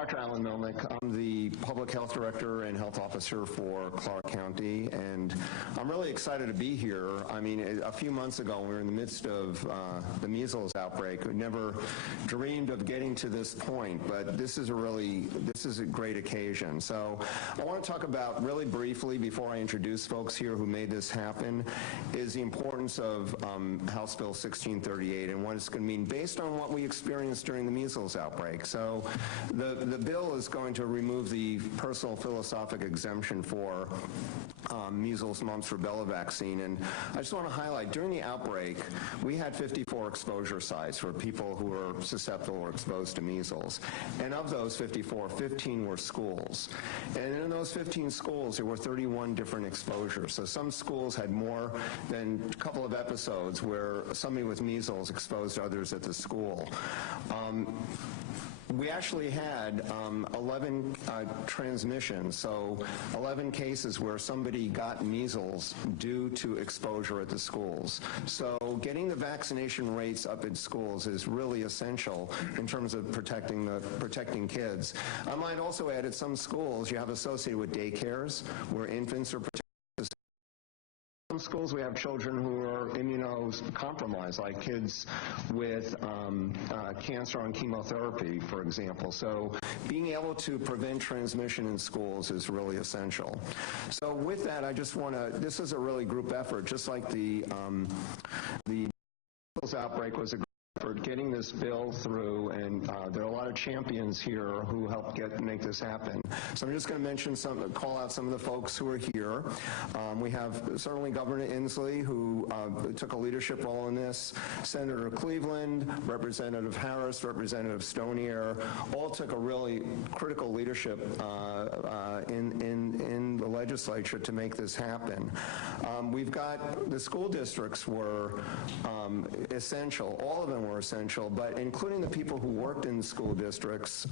Dr. Alan Milnick. I'm the Public Health Director and Health Officer for Clark County, and I'm really excited to be here. I mean, a few months ago, we were in the midst of the measles outbreak. We never dreamed of getting to this point, but this is a great occasion. So I want to talk about really briefly, before I introduce folks here who made this happen, is the importance of House Bill 1638 and what it's going to mean based on what we experienced during the measles outbreak. So the bill is going to remove the personal philosophic exemption for measles, mumps, rubella vaccine. And I just want to highlight, during the outbreak, we had 54 exposure sites for people who were susceptible or exposed to measles. And of those 54, 15 were schools. And in those 15 schools, there were 31 different exposures. So some schools had more than a couple of episodes where somebody with measles exposed others at the school. We actually had 11 transmissions, so 11 cases where somebody got measles due to exposure at the schools. So getting the vaccination rates up in schools is really essential in terms of protecting kids. I might also add, at some schools you have associated with daycares where infants are protected. Some schools we have children who are immunocompromised, like kids with cancer on chemotherapy, for example. So being able to prevent transmission in schools is really essential. So with that, I just want to, this is a really group effort, just like the measles outbreak was a group effort, getting this bill through, and there are a lot of champions here who helped make this happen. So I'm just going to mention call out some of the folks who are here. We have certainly Governor Inslee, who took a leadership role in this, Senator Cleveland, Representative Harris, Representative Stonier, all took a really critical leadership in the legislature to make this happen. We've got, the school districts were essential. All of them were essential, but including the people who worked in school districts.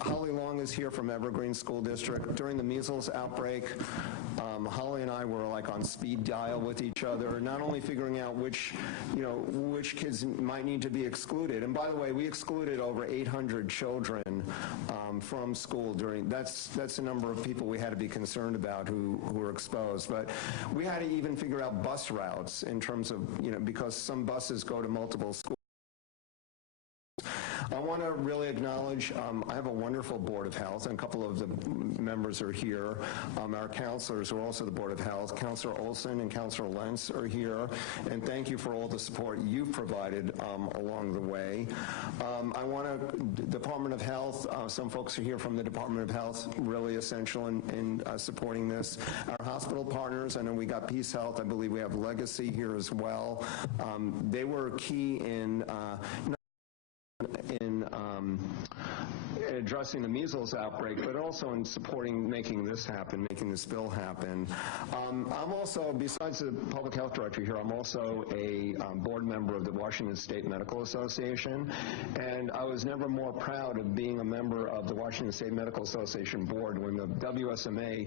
Holly Long is here from Evergreen School District. During the measles outbreak, Holly and I were like on speed dial with each other, not only figuring out which kids might need to be excluded. And by the way, we excluded over 800 children from school during, that's the number of people we had to be concerned about who were exposed. But we had to even figure out bus routes in terms of, because some buses go to multiple schools. I want to really acknowledge, I have a wonderful Board of Health, and a couple of the members are here. Our counselors are also the Board of Health. Counselor Olson and Counselor Lentz are here, and thank you for all the support you've provided along the way. I want to, Department of Health, some folks are here from the Department of Health, really essential in supporting this. Our hospital partners, I know we got Peace Health, I believe we have Legacy here as well. They were key in addressing the measles outbreak, but also in supporting making this happen, making this bill happen. I'm also, besides the Public Health Director here, I'm also a board member of the Washington State Medical Association, and I was never more proud of being a member of the Washington State Medical Association board when the WSMA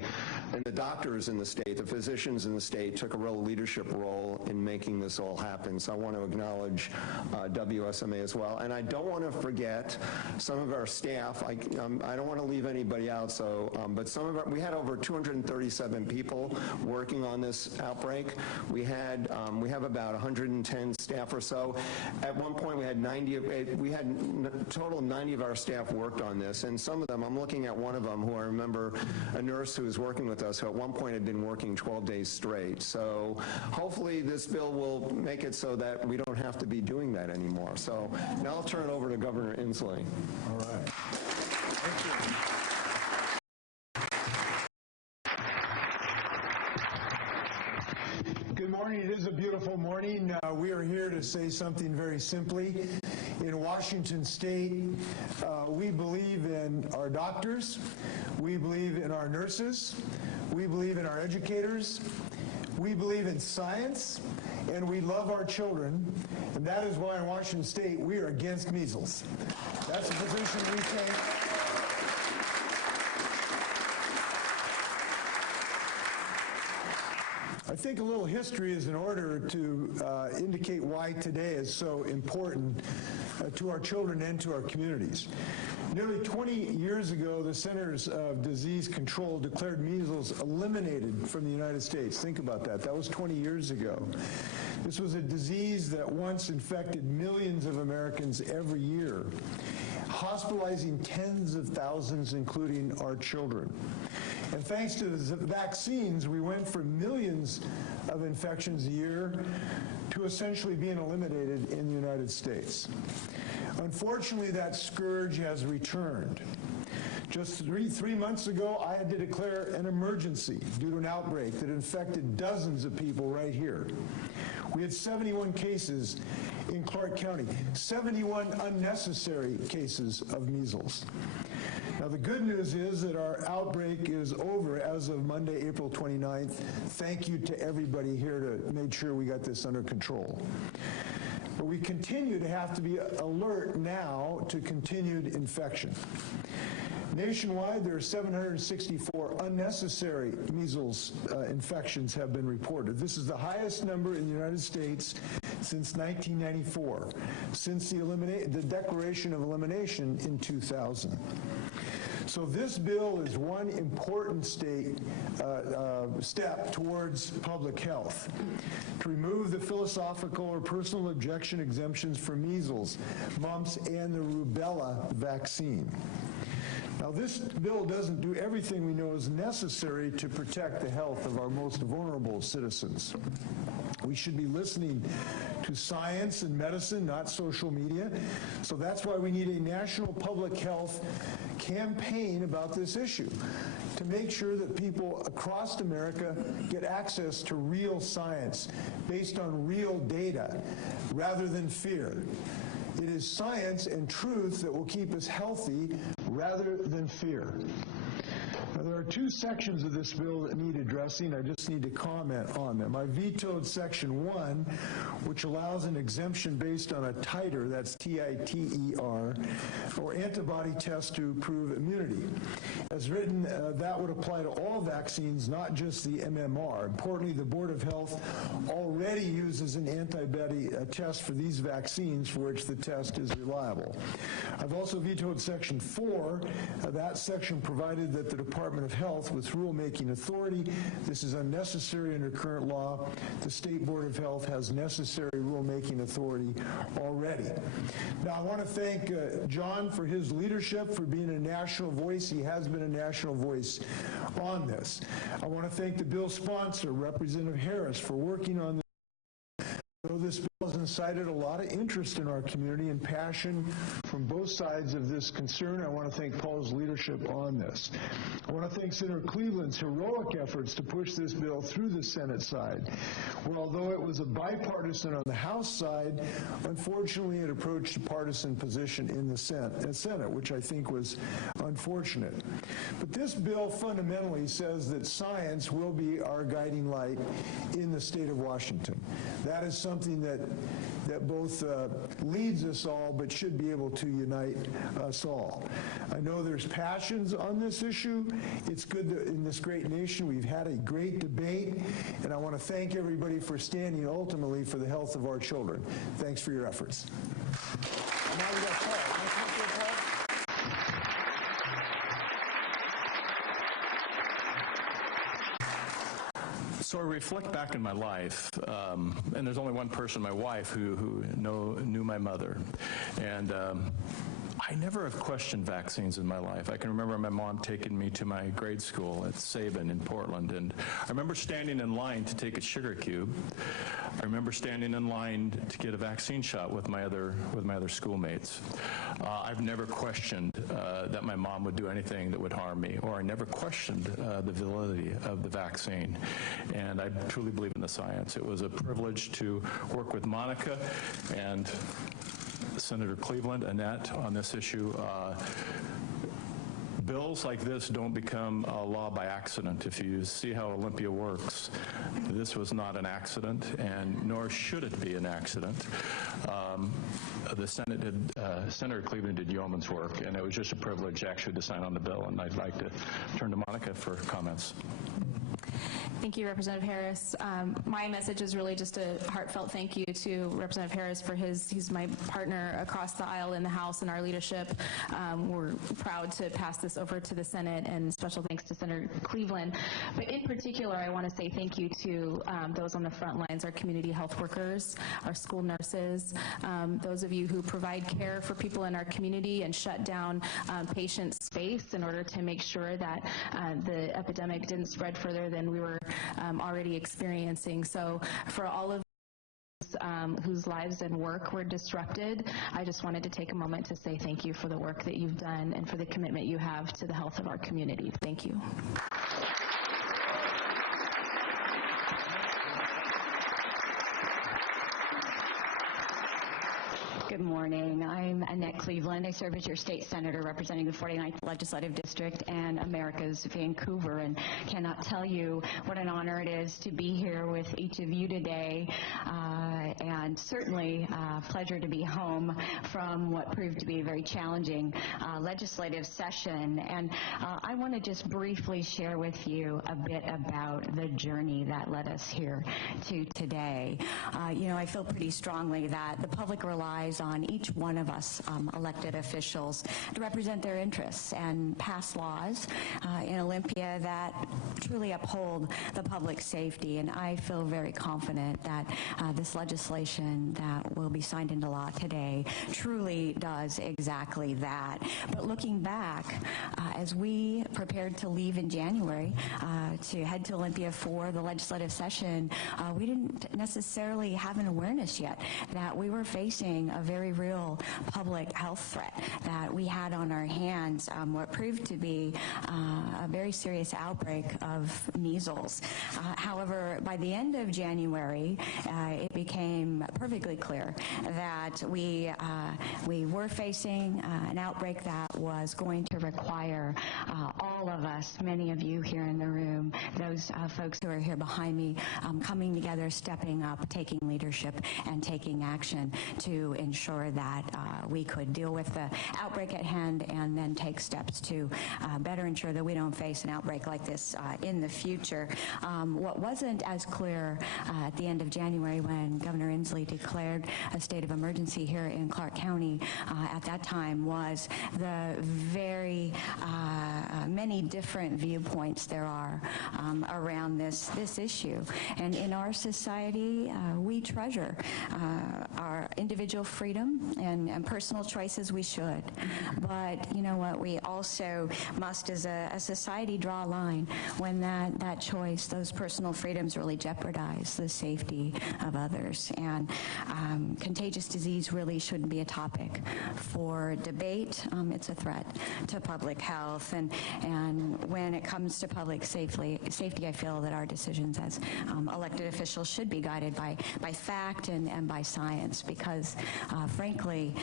and the doctors in the state, the physicians in the state, took a real leadership role in making this all happen. So I want to acknowledge WSMA as well. And I don't want to forget some of our staff. I don't want to leave anybody out, so, but some of we had over 237 people working on this outbreak. We have about 110 staff or so. At one point we had a total of 90 of our staff worked on this, and some of them, I'm looking at one of them who I remember, a nurse who was working with us who at one point had been working 12 days straight. So hopefully this bill will make it so that we don't have to be doing that anymore. So now I'll turn it over to Governor Inslee. All right. Thank you. Good morning. It is a beautiful morning. We are here to say something very simply. In Washington State, we believe in our doctors, we believe in our nurses, we believe in our educators, we believe in science, and we love our children, and that is why in Washington State we are against measles. That's a position we take. I think a little history is in order to indicate why today is so important to our children and to our communities. Nearly 20 years ago, the Centers of Disease Control declared measles eliminated from the United States. Think about that. That was 20 years ago. This was a disease that once infected millions of Americans every year, hospitalizing tens of thousands, including our children. And thanks to the vaccines, we went from millions of infections a year to essentially being eliminated in the United States. Unfortunately, that scourge has returned. Just three months ago, I had to declare an emergency due to an outbreak that infected dozens of people right here. We had 71 cases in Clark County, 71 unnecessary cases of measles. Now, the good news is that our outbreak is over as of Monday, April 29th. Thank you to everybody here to make sure we got this under control. But we continue to have to be alert now to continued infection. Nationwide, there are 764 unnecessary measles infections have been reported. This is the highest number in the United States since 1994, since the declaration of elimination in 2000. So this bill is one important step towards public health, to remove the philosophical or personal objection exemptions for measles, mumps, and the rubella vaccine. Now, this bill doesn't do everything we know is necessary to protect the health of our most vulnerable citizens. We should be listening to science and medicine, not social media. So that's why we need a national public health campaign about this issue, to make sure that people across America get access to real science based on real data rather than fear. It is science and truth that will keep us healthy rather than fear. Now, there are two sections of this bill that need addressing. I just need to comment on them. I vetoed Section 1, which allows an exemption based on a titer, that's T-I-T-E-R, or antibody test to prove immunity. As written, that would apply to all vaccines, not just the MMR. Importantly, the Board of Health already uses an antibody test for these vaccines for which the test is reliable. I've also vetoed Section 4. That section provided that the Department of Health with rulemaking authority. This is unnecessary under current law. The State Board of Health has necessary rulemaking authority already. Now, I want to thank John for his leadership, for being a national voice. He has been a national voice on this. I want to thank the bill sponsor, Representative Harris, for working on this. So this bill has incited a lot of interest in our community and passion from both sides of this concern. I want to thank Paul's leadership on this. I want to thank Senator Cleveland's heroic efforts to push this bill through the Senate side. Well, although it was a bipartisan on the House side, unfortunately it approached a partisan position in the Senate, which I think was unfortunate. But this bill fundamentally says that science will be our guiding light in the state of Washington. That is something that both leads us all, but should be able to unite us all. I know there's passions on this issue. It's good that in this great nation we've had a great debate, and I want to thank everybody for standing ultimately for the health of our children. Thanks for your efforts. And now we got Paul. So I reflect back in my life, and there's only one person, my wife, who knew my mother. And I never have questioned vaccines in my life. I can remember my mom taking me to my grade school at Sabin in Portland, and I remember standing in line to take a sugar cube. I remember standing in line to get a vaccine shot with my other schoolmates. I've never questioned that my mom would do anything that would harm me, or I never questioned the validity of the vaccine. And I truly believe in the science. It was a privilege to work with Monica and Senator Cleveland, Annette, on this issue. Bills like this don't become a law by accident. If you see how Olympia works, this was not an accident, and nor should it be an accident. The Senate did, Senator Cleveland did yeoman's work, and it was just a privilege actually to sign on the bill, and I'd like to turn to Monica for comments. Thank you, Representative Harris. My message is really just a heartfelt thank you to Representative Harris for he's my partner across the aisle in the House and our leadership. We're proud to pass this over to the Senate, and special thanks to Senator Cleveland. But in particular, I want to say thank you to those on the front lines, our community health workers, our school nurses, those of you who provide care for people in our community and shut down patient space in order to make sure that the epidemic didn't spread further than we were already experiencing. So for all of whose lives and work were disrupted, I just wanted to take a moment to say thank you for the work that you've done and for the commitment you have to the health of our community. Thank you. Good morning. I'm Annette Cleveland. I serve as your state senator representing the 49th Legislative District and America's Vancouver, and cannot tell you what an honor it is to be here with each of you today, and certainly a pleasure to be home from what proved to be a very challenging legislative session. And I want to just briefly share with you a bit about the journey that led us here to today. You know, I feel pretty strongly that the public relies on each one of us elected officials to represent their interests and pass laws in Olympia that truly uphold the public safety. And I feel very confident that this legislation that will be signed into law today truly does exactly that. But looking back, as we prepared to leave in January to head to Olympia for the legislative session, we didn't necessarily have an awareness yet that we were facing a very real public health threat, that we had on our hands what proved to be a very serious outbreak of measles. However, by the end of January, it became perfectly clear that we were facing an outbreak that was going to require all of us, many of you here in the room, those folks who are here behind me, coming together, stepping up, taking leadership, and taking action to ensure that we could deal with the outbreak at hand and then take steps to better ensure that we don't face an outbreak like this in the future. What wasn't as clear at the end of January when Governor Inslee declared a state of emergency here in Clark County at that time was the very many different viewpoints there are around this issue. And in our society, we treasure our individual freedom and personal choices. We should. But you know what? We also must, as a society, draw a line when that choice, those personal freedoms really jeopardize the safety of others. And contagious disease really shouldn't be a topic for debate. It's a threat to public health. And when it comes to public safety, I feel that our decisions as elected officials should be guided by fact and by science, because frankly,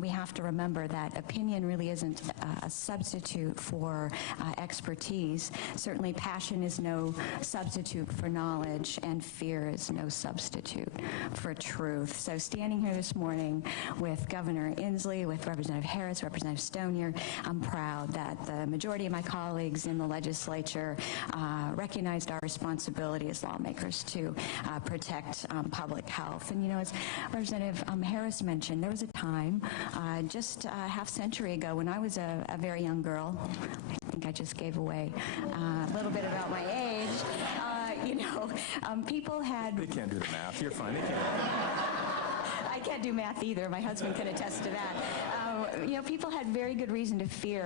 we have to remember that opinion really isn't a substitute for expertise. Certainly passion is no substitute for knowledge, and fear is no substitute for truth. So standing here this morning with Governor Inslee, with Representative Harris, Representative Stonier, I'm proud that the majority of my colleagues in the legislature recognized our responsibility as lawmakers to protect public health. And you know, as Representative Harris mentioned, there was a time just a half century ago when I was a very young girl. I think I just gave away a little bit about my age. You know, people had... They can't do the math. You're fine. They can't. I can't do math either. My husband can attest to that. You know, people had very good reason to fear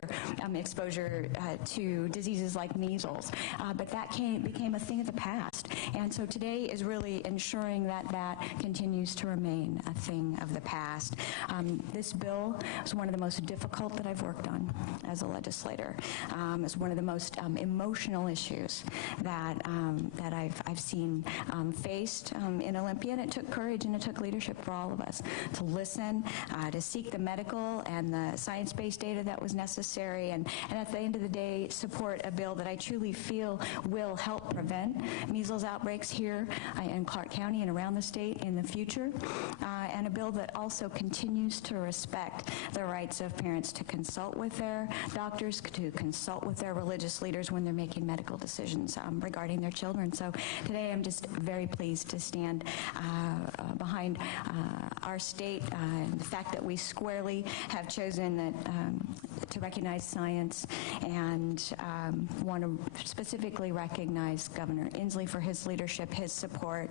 exposure to diseases like measles, but that became a thing of the past. And so today is really ensuring that that continues to remain a thing of the past. This bill is one of the most difficult that I've worked on as a legislator. It's one of the most emotional issues that I've seen faced in Olympia, and it took courage and it took leadership for all of us to listen, to seek the medical detail and the science-based data that was necessary, and at the end of the day, support a bill that I truly feel will help prevent measles outbreaks here in Clark County and around the state in the future, and a bill that also continues to respect the rights of parents to consult with their doctors, to consult with their religious leaders when they're making medical decisions regarding their children. So today I'm just very pleased to stand behind our state and the fact that we squarely have chosen that to recognize science, and want to specifically recognize Governor Inslee for his leadership, his support,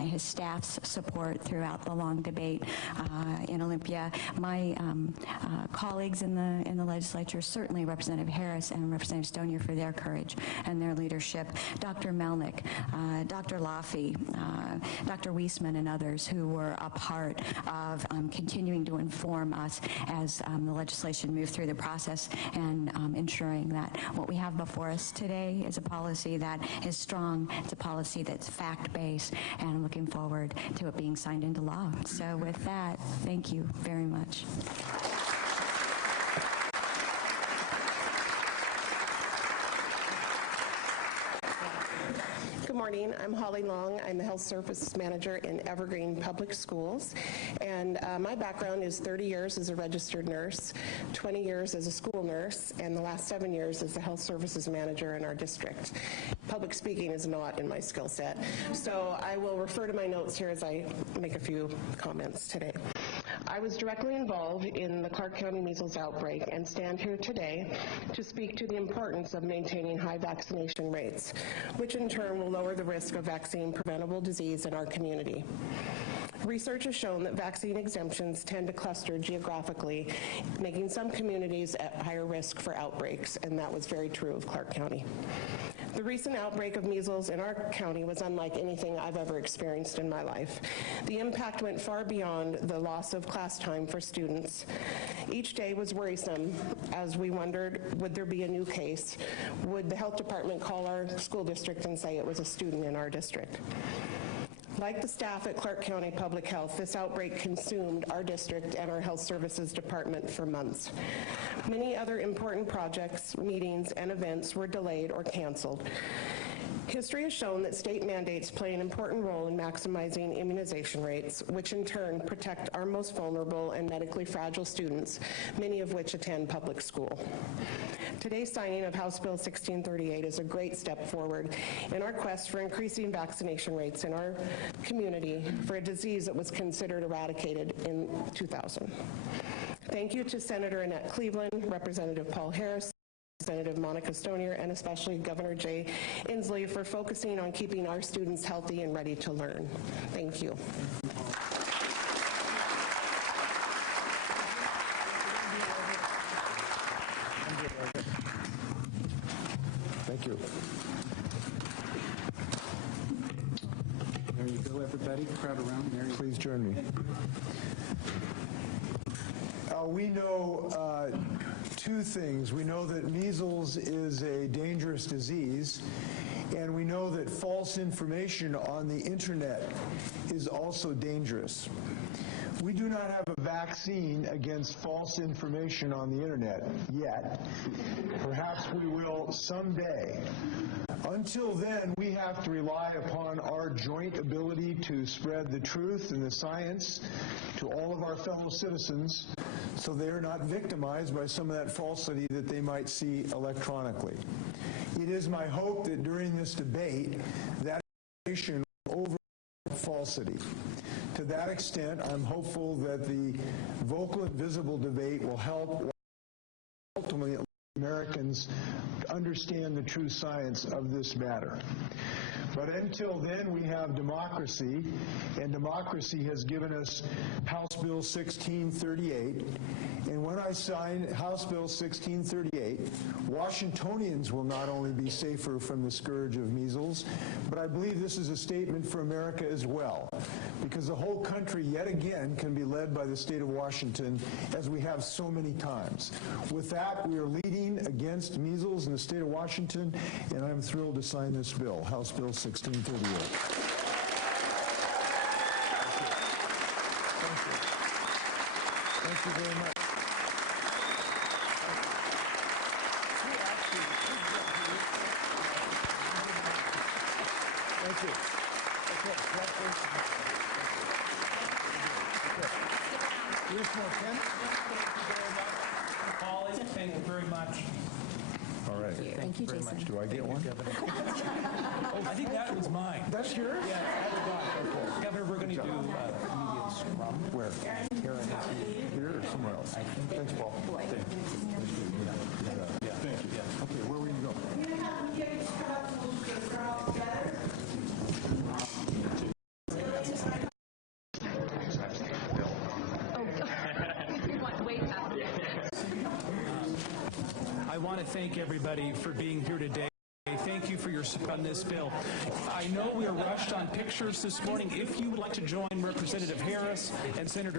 his staff's support throughout the long debate in Olympia. My colleagues in the legislature, certainly Representative Harris and Representative Stonier for their courage and their leadership, Dr. Melnick, Dr. Laffey, Dr. Wiesman, and others who were a part of continuing to inform us as the legislation moved through the process, and ensuring that what we have before us today is a policy that is strong, it's a policy that's fact-based, and I'm looking forward to it being signed into law. So with that, thank you very much. Good morning. I'm Holly Long. I'm the Health Services Manager in Evergreen Public Schools. And my background is 30 years as a registered nurse, 20 years as a school nurse, and the last 7 years as the Health Services Manager in our district. Public speaking is not in my skill set. So I will refer to my notes here as I make a few comments today. I was directly involved in the Clark County measles outbreak and stand here today to speak to the importance of maintaining high vaccination rates, which in turn will lower the risk of vaccine-preventable disease in our community. Research has shown that vaccine exemptions tend to cluster geographically, making some communities at higher risk for outbreaks, and that was very true of Clark County. The recent outbreak of measles in our county was unlike anything I've ever experienced in my life. The impact went far beyond the loss of class time for students. Each day was worrisome as we wondered, would there be a new case? Would the health department call our school district and say it was a student in our district? Like the staff at Clark County Public Health, this outbreak consumed our district and our health services department for months. Many other important projects, meetings, and events were delayed or canceled. History has shown that state mandates play an important role in maximizing immunization rates, which in turn protect our most vulnerable and medically fragile students, many of which attend public school. Today's signing of House Bill 1638 is a great step forward in our quest for increasing vaccination rates in our community for a disease that was considered eradicated in 2000. Thank you to Senator Annette Cleveland, Representative Paul Harris, Representative Monica Stonier, and especially Governor Jay Inslee for focusing on keeping our students healthy and ready to learn. Thank you. Thank you. There you go, everybody. Crowd around. Mary, Please join me. We know two things. We know that measles is a dangerous disease, and we know that false information on the internet is also dangerous. We do not have a vaccine against false information on the internet yet. Perhaps we will someday. Until then, we have to rely upon our joint ability to spread the truth and the science to all of our fellow citizens so they're not victimized by some of that falsity that they might see electronically. It is my hope that during this debate, that information will overcome falsity. To that extent, I'm hopeful that the vocal and visible debate will help ultimately Americans understand the true science of this matter. But until then, we have democracy, and democracy has given us House Bill 1638. And when I sign House Bill 1638, Washingtonians will not only be safer from the scourge of measles, but I believe this is a statement for America as well, because the whole country yet again can be led by the state of Washington, as we have so many times. With that, we are leading against measles in the state of Washington, and I'm thrilled to sign this bill, House Bill 1638. Thank you very much. Thank you. Commissioner Kent? Holly, thank you very much. All right. Thank you, Jason. Do I get one? I think that was mine. That's yours? Yeah, Governor, we're going to do immediate scrum. Where? Here or somewhere else? Thanks, Paul. Thank you. Okay, where will you go? I want to thank everybody for being here today. Thank you for your support on this bill. I know we are rushed on pictures this morning. If you would like to join Representative Harris and Senator